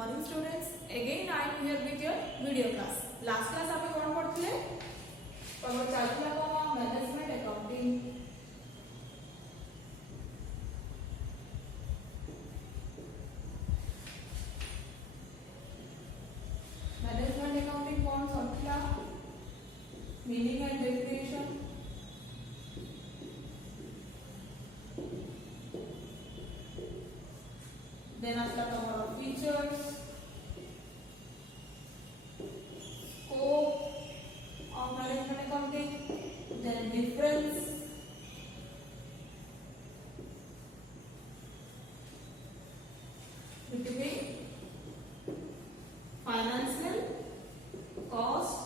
morning students. Again I am here with your video class. Last class आप कौन पढ़ते थे? पढ़ो चालू कौन मैनेजमेंट अकाउंटिंग. मैनेजमेंट अकाउंटिंग कौन समझला? Meaning and definition. Then after our features, scope of management accounting, then difference, between financial cost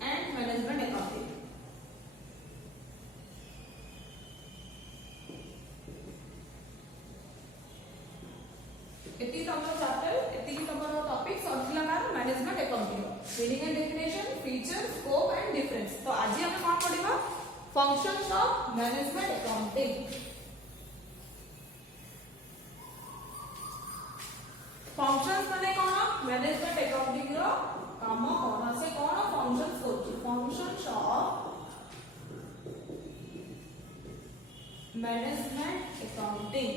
and management accounting. It is our chapter, it is our topic management accounting meaning and definition feature scope and difference. तो आज हम कौन पढ़िबा functions of management accounting. Functions माने कोन management accounting रो काम कोन से कोन फंक्शंस होची. Functions of management accounting.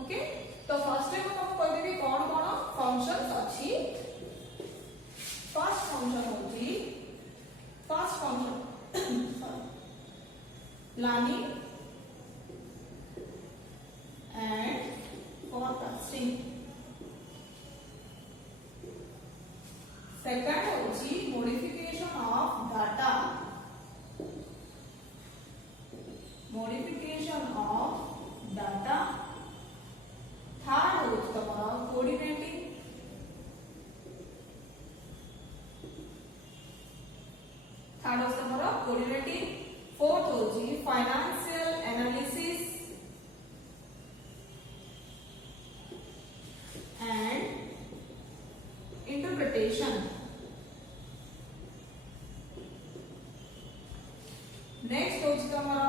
Okay तो फर्स्ट टाइम हम कह देबी कोन कोन फंक्शंस अछि. फर्स्ट फंक्शन होची first function planning and forecasting. Second होची modification of data. Modification of data. Third होची तुम्हारा कोऑर्डिनेटिंग. थर्ड होची तुम्हारा कोऑर्डिनेटिंग. फोर्थ होची financial analysis and interpretation. Next होची तुम्हारा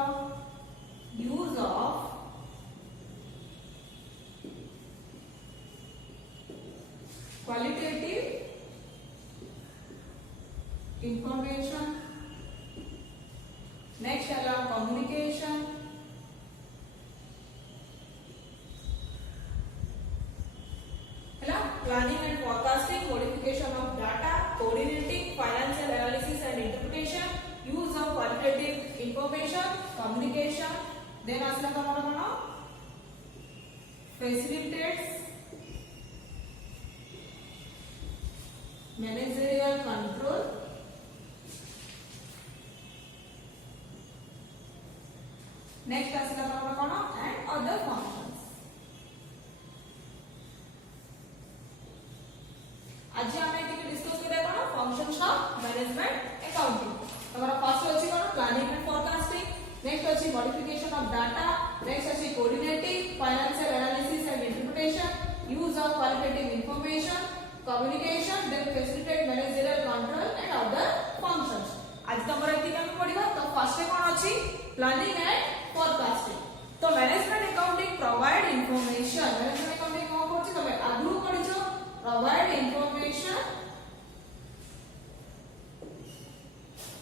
use of qualitative information. Next है communication. Planning and forecasting, modification of data, coordinating, financial analysis and interpretation, use of qualitative information, communication. Then असला हमारा बना facilitates managerial control. Next असला हमारा कोन and other functions. आज हम एटी डिस्कस करिया कोन functions of management accounting. हमारा first होची कोन प्लानिंग एंड फोरकास्टिंग. नेक्स्ट होची मॉडिफिकेशन ऑफ डाटा. नेक्स्ट होची coordinating, financial analysis and interpretation, use of qualitative information, communication, then facilitate managerial control and other functions. आज तमरा एती हम पढिबा. तो first कोन अछि प्लानिंग एंड फोरकास्टिंग. तो management accounting provide information. Management accounting कोन करछि तमे आगु पढिछो. Provide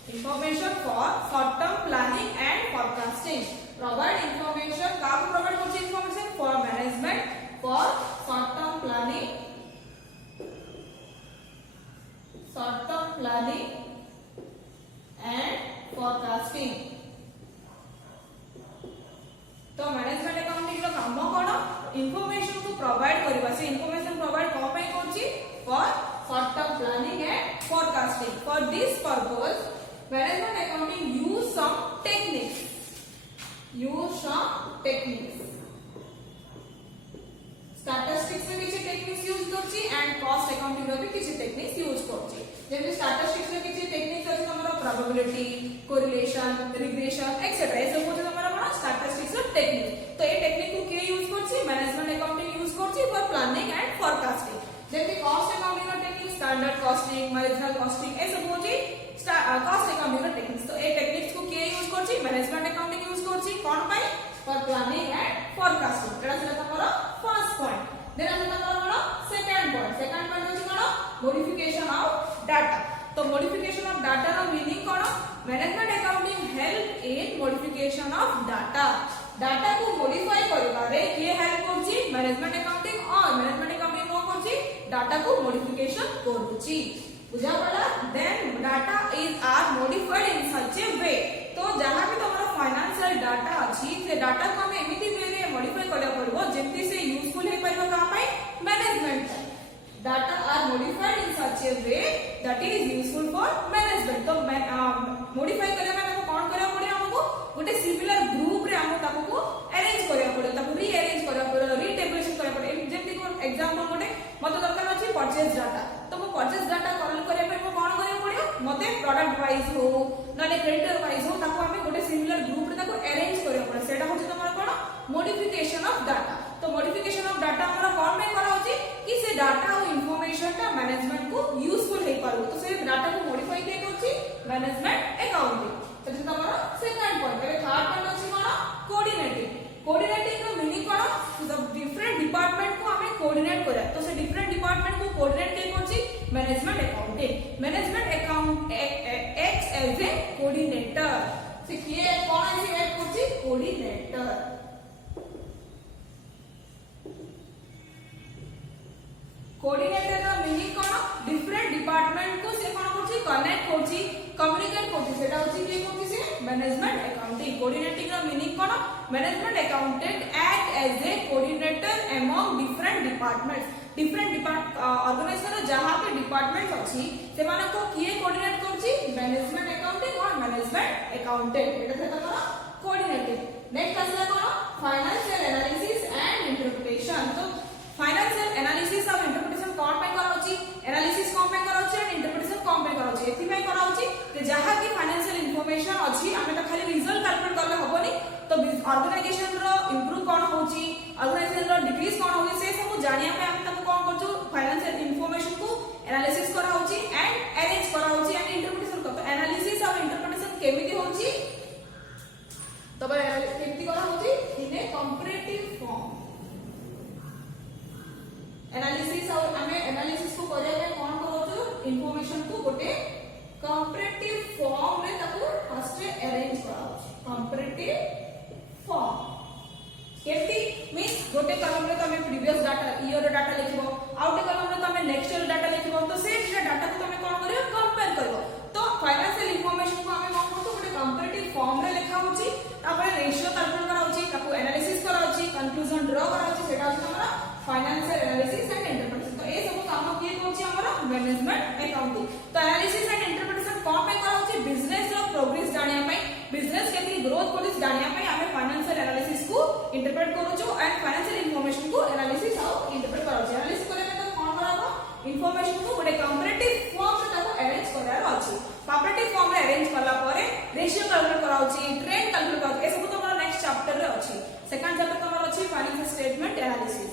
information for short term planning and forecasting. Provide information का प्रोवाइड करछि information for management for short term planning, short-term planning and forecasting. तो management accounting रो काम कोन इंफॉर्मेशन को प्रोवाइड करबा. से इंफॉर्मेशन प्रोवाइड को पय करछि for short term planning and forecasting. For this purpose management accounting use some techniques. Statistics में किछि टेक्निक्स यूज करछि एंड कॉस्ट अकाउंटिंग रो भी किछि टेक्निक्स यूज करछि. जेमि स्टैटिस्टिक्स में किछि टेक्निक्स अछि हमरो प्रोबेबिलिटी, कोरिलेशन, रिग्रेशन एक्सेट्रा. ए सब होय हमरो बड़ा स्टैटिस्टिक्स रो टेक्निक. तो ए टेक्निक को के यूज करछि मैनेजमेंट अकाउंटिंग यूज करछि फॉर प्लानिंग एंड फोरकास्टिंग. जेमि कॉस्ट अकाउंटिंग रो technique standard costing, marginal costing ए सब होछि कॉस्ट अकाउंटिंग रो टेक्निक्स. तो ए टेक्निक्स को के यूज करछि मैनेजमेंट अकाउंटिंग यूज करछि कोन पय फॉर प्लानिंग forecasting एटा सेटा तमरा फर्स्ट पॉइंट देन आसे तमरा कोन सेकंड पॉइंट होची कोन मॉडिफिकेशन ऑफ डाटा तो मॉडिफिकेशन ऑफ डाटा रो मीनिंग कोन management accounting help in modification of data को मॉडिफाई करबा रे के हेल्प करची मैनेजमेंट अकाउंटिंग और मैनेजमेंट अकाउंटिंग को करची डाटा को मॉडिफिकेशन करची बुझा पड़ा then data is are modified in such a way तो जहां भी तुम्हारा फाइनेंशियल डाटा अछि से डाटा को हमें एमिति वे रे मॉडिफाई करला पड़बो जेंति से यूजफुल हे परबो का पई management data are modified in such a way that is useful for management तो मॉडिफाई करले माने कोन करया पड़े हमको गोटे सिमिलर ग्रुप रे हम ताको अरेंज करया पड़े ताको रीअरेंज करया पड़े रीटेबुलेशन करया पड़े जेंति को एग्जांपल गोटे मते दरकार अछि परचेज डाटा तो मो परचेज डाटा कलेक्ट करया पे मो कोन करया पड़े मते प्रोडक्ट वाइज हो नाले क्रेडिटर वाइज हो ताको हमें गोटे सिमिलर ग्रुप रे ताको अरेंज करया पड़े सेटा होछि तमरा कोन मॉडिफिकेशन ऑफ डाटा तो मॉडिफिकेशन ऑफ डाटा हमरा कोन में करा होछि कि से डाटा और इंफॉर्मेशन ता मैनेजमेंट को यूजफुल हे पारो तो से डाटा को मॉडिफाई के होछि मैनेजमेंट अकाउंटिंग तो जे तमरा सेकंड पॉइंट है थर्ड पॉइंट होछि कोन कोऑर्डिनेटिंग रो मीनिंग कोन द डिफरेंट डिपार्टमेंट को हमें कोऑर्डिनेट करा तो से डिफरेंट डिपार्टमेंट को कोऑर्डिनेट के होछि management account acts as a coordinator से क्लियर कोन ऐसे हेल्प होछि कोऑर्डिनेटर कोऑर्डिनेटर का मीनिंग कोन डिफरेंट डिपार्टमेंट को से कोन होछि कनेक्ट होछि कम्युनिकेट होछि सेटा होछि के होछि से मैनेजमेंट अकाउंटिंग कोऑर्डिनेटिंग का मीनिंग कोन management accountant act as a coordinator among different organisation जहां पे डिपार्टमेंट अछि से माने को किए कोऑर्डिनेट करछि मैनेजमेंट अकाउंटिंग और मैनेजमेंट अकाउंटेंट एटा से तमरा कोऑर्डिनेटिंग नेक्स्ट आसला कोन फाइनेंशियल एनालिसिस एंड इंटरप्रिटेशन तो फाइनेंशियल एनालिसिस और इंटरप्रिटेशन कोन पे कराउची एनालिसिस कोन पे कराउची एंड इंटरप्रिटेशन कोन पे कराउची एथि पे कराउची कि जहां की फाइनेंशियल इंफॉर्मेशन अछि हमें तो खाली रिजल्ट कैलकुलेट करले होबनी तो ऑर्गेनाइजेशन रो इंप्रूव कोन होची ऑर्गेनाइजेशन रो डिक्रीज कोन होची से सब जानिया पे हम तक कोन करछु फाइनेंशियल इंफॉर्मेशन को एनालिसिस कराउची एंड अरेंज कराउची एंड इंटरप्रिटेशन को तो एनालिसिस और इंटरप्रिटेशन केमिति होची तबे केमिति कराउची in a comparative form analysis और हमें एनालिसिस को करे पे कोन करो इंफॉर्मेशन को गोटे कंपैरेटिव फॉर्म रे ताको फर्स्ट अरेंज कराओ कंपैरेटिव फॉर्म केटी मींस गोटे कॉलम रे तमे प्रीवियस डाटा ईयर डाटा लिखबो आउटे कॉलम रे तमे नेक्स्ट ईयर डाटा लिखबो तो से डाटा को तमे कोन करियो कंपेयर करबो तो फाइनेंशियल इंफॉर्मेशन को हमें कोन करतो गोटे कंपैरेटिव फॉर्म रे लिखा होची तापर रेशियो कैलकुलेट कराउची ताको एनालिसिस कराउची कंक्लूजन ड्रॉ कराउची सेटा होची हमरा फाइनेंशियल एनालिसिस एंड इंटरप्रिटेशन तो ए सब काम किए होची हमरा मैनेजमेंट अकाउंटिंग तो एनालिसिस एंड इंटरप्रिटेशन कोन पे कराउची बिजनेस रो प्रोग्रेस जानिया पई बिजनेस केतरी ग्रोथ करछि जानिया पई हमें फाइनेंशियल एनालिसिस को इंटरप्रेट करूछु एंड फाइनेंशियल इंफॉर्मेशन को एनालिसिस और इंटरप्रेट कराउछि एनालिसिस करे तो कोन कराबो इंफॉर्मेशन को गोटे कंपैरेटिव फॉर्म रे ताको अरेंज करार अछि कंपैरेटिव फॉर्म रे अरेंज करला परे रेशियो कैलकुलेट कराउछि ट्रेंड कैलकुलेट कराउछि ए सब तो हमरा नेक्स्ट चैप्टर रे अछि सेकंड चैप्टर तमरा अछि फाइनेंशियल स्टेटमेंट एनालिसिस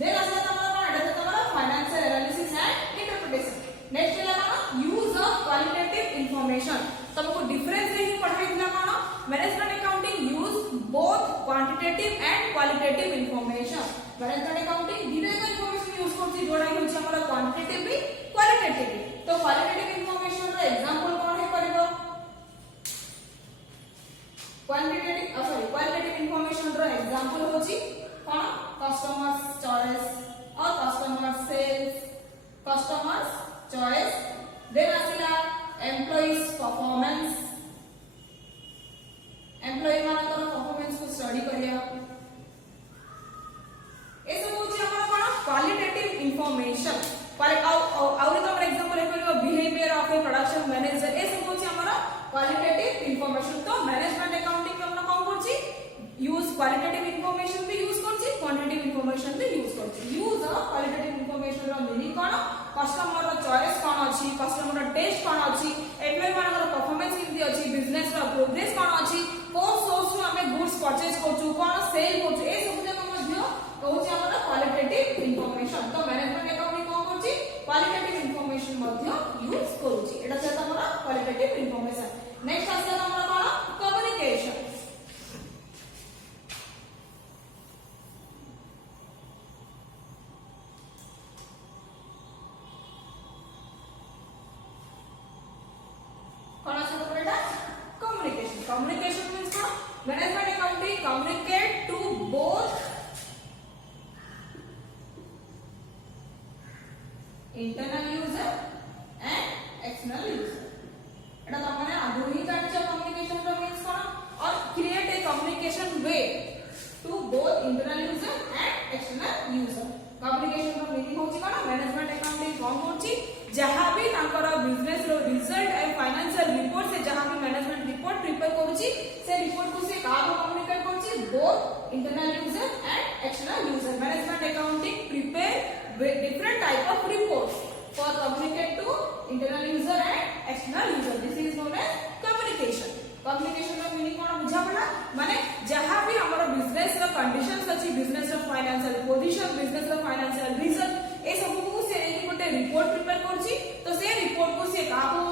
देन आसला तमरा एटा तमरा financial analysis and interpretation next है कोन यूज ऑफ क्वालिटेटिव इंफॉर्मेशन तुमको डिफरेंस रे ही पढ़ाई दिला कोन management accounting use both quantitative and qualitative information management accounting दिने का इंफॉर्मेशन यूज करछि जोडा होछि हमरा क्वांटिटेटिव भी क्वालिटेटिव भी तो क्वालिटेटिव इंफॉर्मेशन रो एग्जांपल कोन है परबो क्वालिटेटिव इंफॉर्मेशन रो एग्जांपल होछि कोन कस्टमर्स चॉइस और customer sales customers choice then आसिला एम्प्लॉइज परफॉर्मेंस एम्प्लॉई मानकर परफॉर्मेंस को स्टडी करिया ए सब होची हमरा कोन क्वालिटेटिव इंफॉर्मेशन और तो हमर एग्जांपल है करियो behaviour of a production manager ए सब होची हमरा क्वालिटेटिव इंफॉर्मेशन तो मैनेजमेंट अकाउंटिंग में हमरा कोन करछि यूज क्वालिटेटिव इंफॉर्मेशन भी यूज करछि क्वांटिटेटिव इंफॉर्मेशन भी यूज करछि यूज ऑफ क्वालिटेटिव इंफॉर्मेशन रो मीनिंग कोन कस्टमर रो चॉइस कोन अछि कस्टमर रो टेस्ट कोन अछि एम्प्लॉई मानकर परफॉर्मेंस केमति अछि बिजनेस रो प्रोग्रेस कोन अछि कोन सोर्स रो हमें गुड्स परचेज करछु कोन सेल करछु ए सब जक मध्य कहूछि हमरा क्वालिटेटिव इंफॉर्मेशन तो मैनेजमेंट अकाउंटिंग कोन करछि क्वालिटेटिव इंफॉर्मेशन मध्य यूज करछि एटा से हमरा क्वालिटेटिव इंफॉर्मेशन नेक्स्ट आसे हमरा कोन communication management accounting communicate to both internal user and external user एटा त माने आगु ही जानिछ कम्युनिकेशन रो मींस कोन और create a communication way to both internal user and external user communication रो मीनिंग होची कोन मैनेजमेंट अकाउंटिंग कोन होची जहां भी तांकर बिजनेस रो रिजल्ट एंड फाइनेंशियल रिपोर्ट से जहां भी मैनेजमेंट रिपोर्ट प्रिपेयर करूची से रिपोर्ट को से का कम्युनिकेट करूची both internal user and external user management accounting prepare different type of reports for communicate to internal user and external user. This is known as communication. Communication row meaning कोन बुझा पड़ा माने जहां भी हमरो बिजनेस रो conditions अछि business रो financial position business रो financial result ए सब को से एक गोटे रिपोर्ट प्रिपेयर करछि तो से रिपोर्ट को से काबू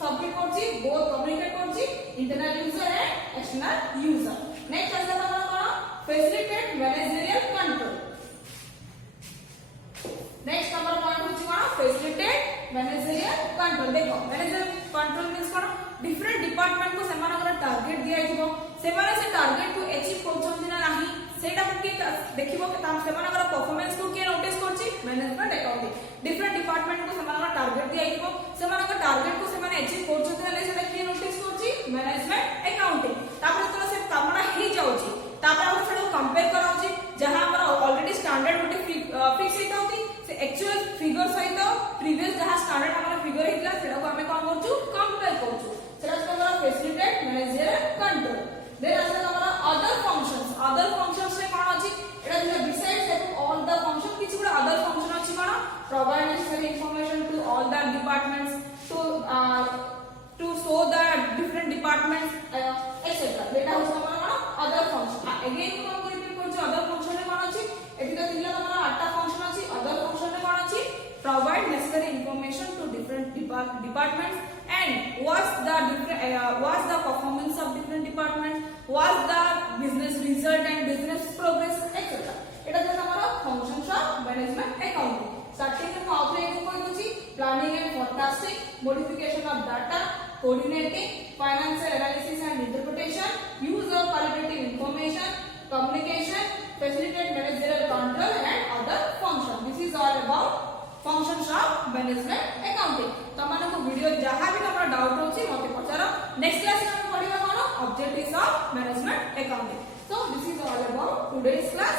सबमिट करछि बोथ कम्युनिकेट करछि internal user and external user next आसे हमरा कोन facilitate managerial control next number point होची कोन फैसिलिटेट मैनेजरियल कंट्रोल देखो मैनेजरियल कंट्रोल मींस कोन डिफरेंट डिपार्टमेंट को सेमानकर टारगेट दिया जिवो सेमाने से टारगेट को अचीव करछन ना नाही सेटा को के देखिबो के ताम सेमानकर परफॉर्मेंस को के नोटिस करछि मैनेजमेंट अकाउंटिंग डिफरेंट डिपार्टमेंट को सेमानकर टारगेट दिया जिवो सेमानकर टारगेट को सेमाने अचीव करछन ना सेटा के नोटिस करछि मैनेजमेंट अकाउंटिंग तापर तो से कामना ही जाउछि तापर हम सेटा कंपेयर कराउछि जहां हमरा ऑलरेडी स्टैंडर्ड गोटे फिक्स हेताउति से एक्चुअल फिगर सहित प्रीवियस जहां स्टैंडर्ड हमारा फिगर हेतला सेटा को हमें कोन करछु कंपेयर करछु सेटा से हमारा फैसिलिटेट मैनेजरियल कंट्रोल देन आसे हमारा अदर फंक्शंस रे कोन अछि एटा जे बिसाइड्स ऑल द फंक्शन किछ गुड अदर फंक्शन अछि कोन provide necessary information to all the departments to show the different departments etcetera data होछ हमारा अदर फंक्शन अगेन कोन को रिपीट करछु अदर फंक्शन रे कोन अछि एठी तो दिला हमारा 8टा फंक्शन अछि अदर फंक्शन रे कोन अछि provide necessary information to different departments and what's the performance of different departments what's the business result and business progress etc eta जे हमारा functions of management accounting starting में आउटलाइन को होची planning and forecasting modification of data coordinating financial analysis and interpretation use of qualitative information communication facilitate managerial control and other functions this is all about functions of management accounting तमन को video जहां भी हमरा doubt होची मते पचारो next class में हम पढिबा कोन objectives of management accounting so this is all about today's class